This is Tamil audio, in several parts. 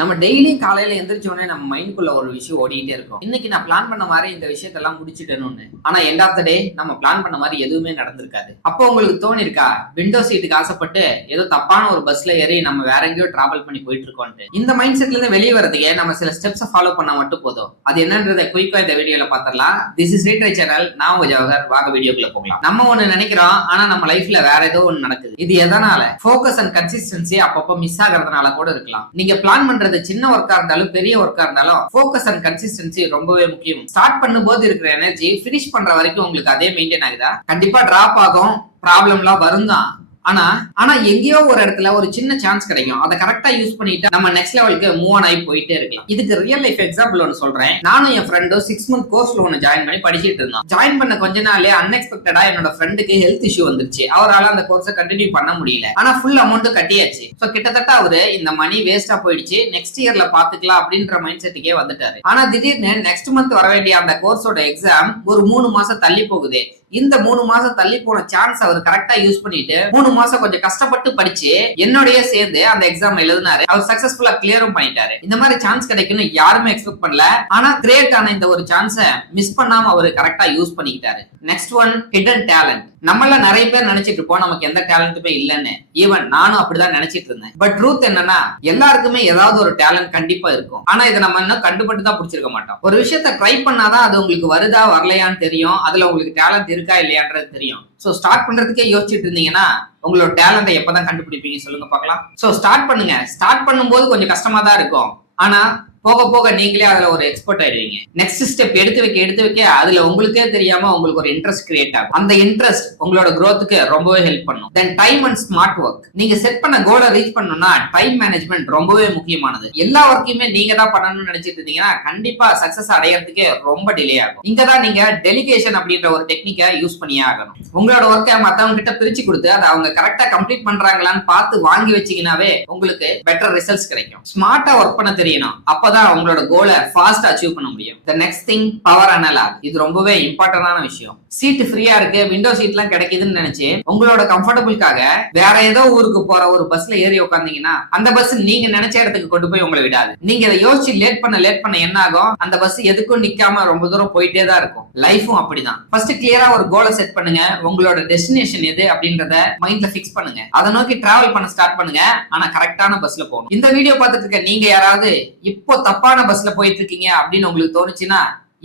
நம்ம டெய்லி காலையில எந்திரிச்ச உடனே நம்ம மைண்ட்குள்ள ஒரு விஷயம் ஓடிட்டே இருக்கும். இன்னைக்கு நான் பிளான் பண்ண மாதிரி இந்த விஷயத்தெல்லாம் முடிச்சிட்டேன்னு. ஆனா எண்ட் ஆஃப் த டே நம்ம பிளான் பண்ண மாதிரி எதுவுமே நடந்திருக்காது. அப்போ உங்களுக்கு தோணி இருக்கா, விண்டோ சீட்டுக்கு ஆசைப்பட்டு ஏதோ தப்பான ஒரு பஸ்ல ஏறி நம்ம வேற எங்கேயோ டிராவல் பண்ணி போயிட்டு இருக்கோம்ட்டு. இந்த மைண்ட் செட்ல இருந்து வெளியே வரதுக்கு நம்ம சில ஸ்டெப்ஸ் ஃபாலோ பண்ணா மட்டும் போதும். அது என்னன்றதை குயிக்கா இந்த வீடியோல பாத்திரலாம். This is read channel. நான் உங்க ஜவஹர். வாங்க வீடியோக்குள்ள போகலாம். நம்ம ஒண்ணு நினைக்கிறோம், ஆனா நம்ம லைஃப்ல வேற ஏதோ ஒண்ணு நடக்குது. இது எதனால? ஃபோக்கஸ் அண்ட் கன்சிஸ்டன்சி அப்பப்போ மிஸ் ஆகிறதுனால கூட இருக்கலாம். நீங்க பிளான் பண்றது சின்ன ஒர்க்கா இருந்தாலும் பெரிய ஒர்க்கா இருந்தாலும் ஃபோக்கஸ் அண்ட் கன்சிஸ்டன்சி ரொம்பவே முக்கியம். ஸ்டார்ட் பண்ணும்போது இருக்கிற எனர்ஜி ஃபினிஷ் பண்ற வரைக்கும் உங்களுக்கு அதே மெயின்டைன் ஆகுதா? கண்டிப்பா டிராப் ஆகும், ப்ராப்ளம்லாம் வரும் தான். ஆனா எங்கேயோ ஒரு இடத்துல ஒரு சின்ன சான்ஸ் கிடைக்கும். அதை கரெக்டா யூஸ் பண்ணிட்டு நம்ம நெக்ஸ்ட் லெவலுக்கு மூவ் ஆன் ஆகி போயிட்டே இருக்கலாம். இதுக்கு ரியல் லைஃப் எக்ஸாம்பிள் ஒன்று சொல்றேன். நானும் என் ஃப்ரெண்டும் 6 month கோர்ஸ்ல ஒன்று ஜாயின் பண்ணி படிச்சிட்டு இருந்தோம். ஜாயின் பண்ண கொஞ்ச நாளே அன்எக்ஸ்பெக்டடா என்னோட ஃப்ரெண்டுக்கு ஹெல்த் இஷ்யூ வந்துருச்சு. அவரால் அந்த கோர்ஸை கண்டினியூ பண்ண முடியல. ஆனா ஃபுல் அமௌண்ட் கட்டியாச்சு. ஸோ கிட்டத்தட்ட அவரு இந்த மணி வேஸ்டா போயிடுச்சு, நெக்ஸ்ட் இயர்ல பாத்துக்கலாம் அப்படின்ற மைண்ட் செட்டுக்கே வந்துட்டாரு. ஆனா திடீர்னு நெக்ஸ்ட் மந்த் வர வேண்டிய அந்த கோர்ஸோட எக்ஸாம் ஒரு 3 மாசம் தள்ளி போகுது. இந்த 3 மாசம் தள்ளி போன சான்ஸ் அவர் கரெக்டா யூஸ் பண்ணிட்டு 3 மாசம் கொஞ்சம் கஷ்டப்பட்டு படிச்சு என்னோடய சேர்ந்து அந்த எக்ஸாம் எழுதினாரு. அவர் சக்சஸ்ஃபுல்லா கிளியரும் பண்ணிட்டாரு. இந்த மாதிரி சான்ஸ் கிடைக்கும்னு யாருமே எக்ஸ்பெக்ட் பண்ணல. ஆனா கிரியேட் ஆன இந்த ஒரு சான்ஸை மிஸ் பண்ணாம அவர் கரெக்டா யூஸ் பண்ணிக்கிட்டாரு. Next one, hidden talent. நம்மள நிறைய பேர் நினைச்சிட்டு இருப்போம் நமக்கு எந்த டேலண்ட்டுமே இல்லைன்னு. ஈவன் நானும் அப்படிதான் நினைச்சிட்டு இருந்தேன். பட் ட்ரூத் என்னன்னா, எல்லாருக்குமே ஏதாவது ஒரு டேலண்ட் கண்டிப்பா இருக்கும். ஆனா இதை நம்ம இன்னும் கண்டுபட்டு தான் பிடிச்சிருக்க மாட்டோம். ஒரு விஷயத்த ட்ரை பண்ணாதான் அது உங்களுக்கு வருதா வரலையான்னு தெரியும். அதுல உங்களுக்கு டேலண்ட் இருக்கா இல்லையான்றது தெரியும். சோ ஸ்டார்ட் பண்றதுக்கே யோசிச்சுட்டு இருந்தீங்கன்னா உங்களோட டேலண்ட்டை எப்பதான் கண்டுபிடிப்பீங்க சொல்லுங்க பார்க்கலாம். சோ ஸ்டார்ட் பண்ணுங்க. ஸ்டார்ட் பண்ணும்போது கொஞ்சம் கஷ்டமா தான் இருக்கும். ஆனா போக போக நீங்களே அதுல ஒரு எக்ஸ்பர்ட் ஆயிடுவீங்க. நெக்ஸ்ட் ஸ்டெப் எடுத்து வைக்க அதுல உங்களுக்கே தெரியாம உங்களுக்கு ஒரு இன்ட்ரெஸ்ட் கிரியேட் ஆகும். அந்த இன்ட்ரெஸ்ட் உங்களோட growthக்கு ரொம்பவே ஹெல்ப் பண்ணும். தென் டைம் அண்ட் ஸ்மார்ட் ஒர்க். நீங்க செட் பண்ண கோலை ரீச் பண்ணணும்னா டைம் மேனேஜ்மெண்ட் ரொம்பவே முக்கியமானது. எல்லா ஒர்க்கையுமே நீங்க தான் பண்ணணும்னு நினைச்சிட்டு இருந்தீங்கன்னா கண்டிப்பா சக்சஸ் அடையறதுக்கு ரொம்ப டிலே ஆகும். இங்கதான் நீங்க டெலிகேஷன் அப்படின்ற ஒரு டெக்னிக்கை யூஸ் பண்ணியே ஆகணும். உங்களோட ஒர்க்கை மத்தவங்க கிட்ட பிரிச்சு கொடுத்து அதை அவங்க கரெக்டா கம்ப்ளீட் பண்றாங்களான்னு பார்த்து வாங்கி வச்சீங்கன்னாவே உங்களுக்கு பெட்டர் ரிசல்ட்ஸ் கிடைக்கும். ஸ்மார்ட்டா ஒர்க் பண்ண தெரியணும். அப்பதான் உங்களோட கோலை ஃபாஸ்ட் அச்சீவ் பண்ண முடியும். The next thing, power analogue. இது ரொம்பவே இம்பார்ட்டன்டான விஷயம். சீட் ஃப்ரீயா இருக்கு, விண்டோ சீட்லாம் கிடைக்குதுன்னு நினைச்சு உங்களோட கம்ஃபர்டபுளுக்காக வேற ஏதோ ஊருக்கு போற ஒரு பஸ்ல ஏறி உட்கார்ந்தீங்கன்னா அந்த பஸ் நீங்க நினைச்ச இடத்துக்கு கொண்டு போய் உங்களை விடாது. நீங்க இதை யோசிச்சு லேட் பண்ண என்ன ஆகும், அந்த பஸ் எதுக்கும் நிக்காம ரொம்ப தூரம் போயிட்டே தான் இருக்கும். லைஃபும் அப்படிதான். ஃபர்ஸ்ட் கிளியரா ஒரு கோலை செட் பண்ணுங்க. உங்களோட டெஸ்டினேஷன் எது அப்படின்றத மைண்ட்ல பிக்ஸ் பண்ணுங்க. அதை நோக்கி டிராவல் பண்ண ஸ்டார்ட் பண்ணுங்க. ஆனா கரெக்டான பஸ்ல போகணும். இந்த வீடியோ பார்த்துட்டு இருக்க நீங்க யாராவது இப்போ தப்பான பஸ்ல போயிட்டு இருக்கீங்க அப்படின்னு உங்களுக்கு தோணுச்சுன்னா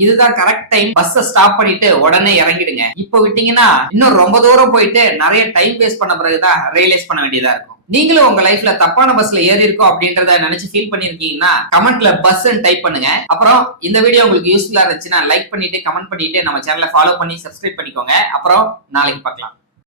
இதுதான் கரெக்ட் டைம். பஸ்ஸை ஸ்டாப் பண்ணிட்டு உடனே இறங்கிடுங்க. இப்போ விட்டீங்கன்னா இன்னும் ரொம்ப தூரம் போயிட்டு நிறைய டைம் வேஸ்ட் பண்ண பிறகுதான் ரியலைஸ் பண்ண வேண்டியதா இருக்கும். நீங்களும் உங்க லைஃப்ல தப்பான பஸ்ல ஏறி இருக்கோம் அப்படின்றத நினைச்சு ஃபீல் பண்ணிருக்கீங்கன்னா கமெண்ட்ல பஸ் டைப் பண்ணுங்க. அப்புறம் இந்த வீடியோ உங்களுக்கு யூஸ்ஃபுல்லா இருந்துச்சுன்னா லைக் பண்ணிட்டு கமெண்ட் பண்ணிட்டு நம்ம சேனலை ஃபாலோ பண்ணி சப்ஸ்கிரைப் பண்ணிக்கோங்க. அப்புறம் நாளைக்கு பார்க்கலாம்.